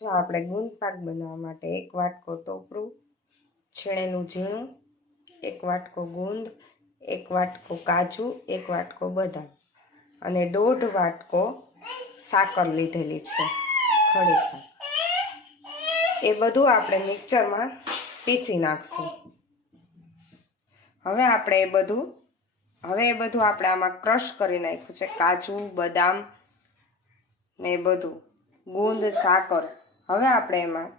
જો આપણે ગુંદ પાક બનાવવા માટે 1 વાટકો ટોપરું, છીણેલું ઝીણું, 1 વાટકો ગુંદ, 1 વાટકો કાજુ, 1 વાટકો બદામ અને 1.5 વાટકો સાકર લીધેલી છે, ખડી સાકર. એ બધું આપણે મિક્સરમાં પીસી નાખશું. હવે એ બધું આપણે આમાં ક્રશ કરી નાખ્યું છે, કાજુ, બદામ ને એ બધું, ગુંદ, સાકર. હવે આપણે એમાં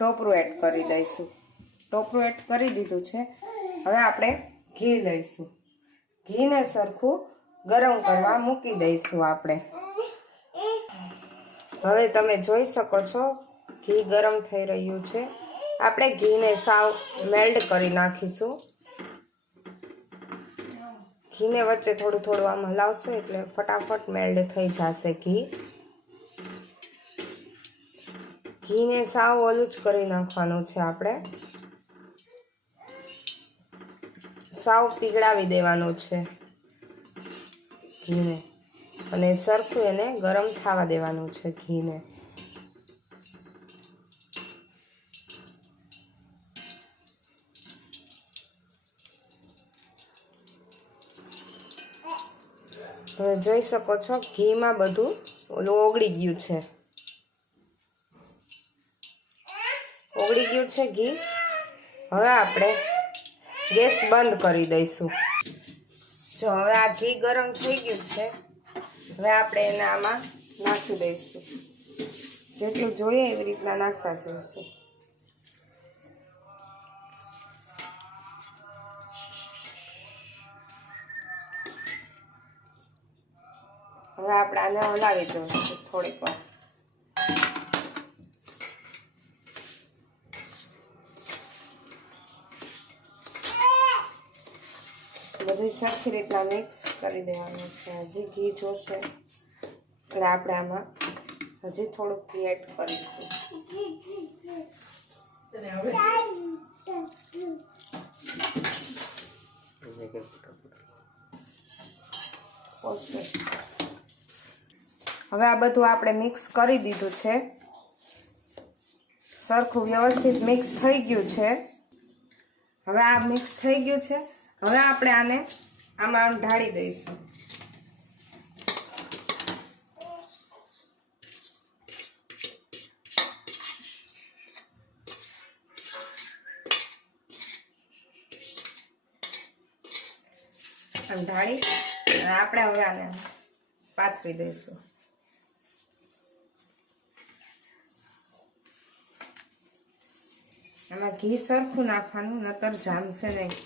ટોપરું એડ કરી દઈશું. ટોપરું એડ કરી દીધું છે. હવે આપણે ઘી લઈશું. ઘીને સરખું ગરમ કરવા મૂકી દઈશું આપણે. હવે તમે જોઈ શકો છો ઘી ગરમ થઈ રહ્યું છે. આપણે ઘીને સાવ મેલ્ટ કરી નાખીશું. ઘીને વચ્ચે થોડું થોડું આમ હલાવશો એટલે ફટાફટ મેલ્ટ થઈ જશે ઘી. ઘીને સાવ ઓલું જ કરી નાખવાનું છે. આપણે સાવ પીગળાવી દેવાનું છે ઘીને અને સરખું એને ગરમ થવા દેવાનું છે ઘીને. હવે જોઈ શકો છો ઘીમાં બધું ઓલું ઓગળી ગયું છે. ઓગળી ગયું છે ઘી. હવે આપણે ગેસ બંધ કરી દઈશું. જો હવે આ ઘી ગરમ થઈ ગયું છે. હવે આપણે એને આમાં નાખી દઈશું. જેટલું જોઈએ એવી રીતના નાખતા જઈશું. હવે આપણે આને હલાવી દઈશું થોડીક વાર. બધું સરખી રીતના મિક્સ કરી દેવાનું છે. હજી ઘી જોશે એટલે આપણે આમાં હજી થોડુંક ઘી એડ કરીશું. હવે આ બધું આપણે મિક્સ કરી દીધું છે. સરખું વ્યવસ્થિત મિક્સ થઈ ગયું છે. હવે આ મિક્સ થઈ ગયું છે. હવે આપણે આને આમાં ઢાળી દઈશું. ઢાળી અને આપણે હવે આને પાથરી દઈશું. આમાં ઘી સરખું નાખવાનું, નકર જામશે નહીં.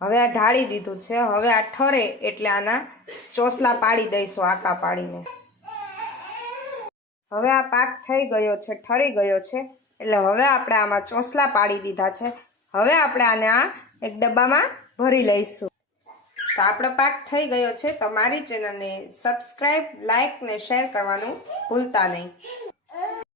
હવે આ ઢાળી દીધું છે. હવે આ ઠરે એટલે આના ચોસલા પાડી દઈશું, આકા પાડીને. હવે આ પાક થઈ ગયો છે, ઠરી ગયો છે એટલે હવે આપણે આમાં ચોસલા પાડી દીધા છે. હવે આપણે આને એક ડબ્બામાં ભરી લઈશું. તો આપણો પાક થઈ ગયો છે. તો મારી ચેનલને સબસ્ક્રાઈબ, લાઈક ને શેર કરવાનું ભૂલતા નહીં.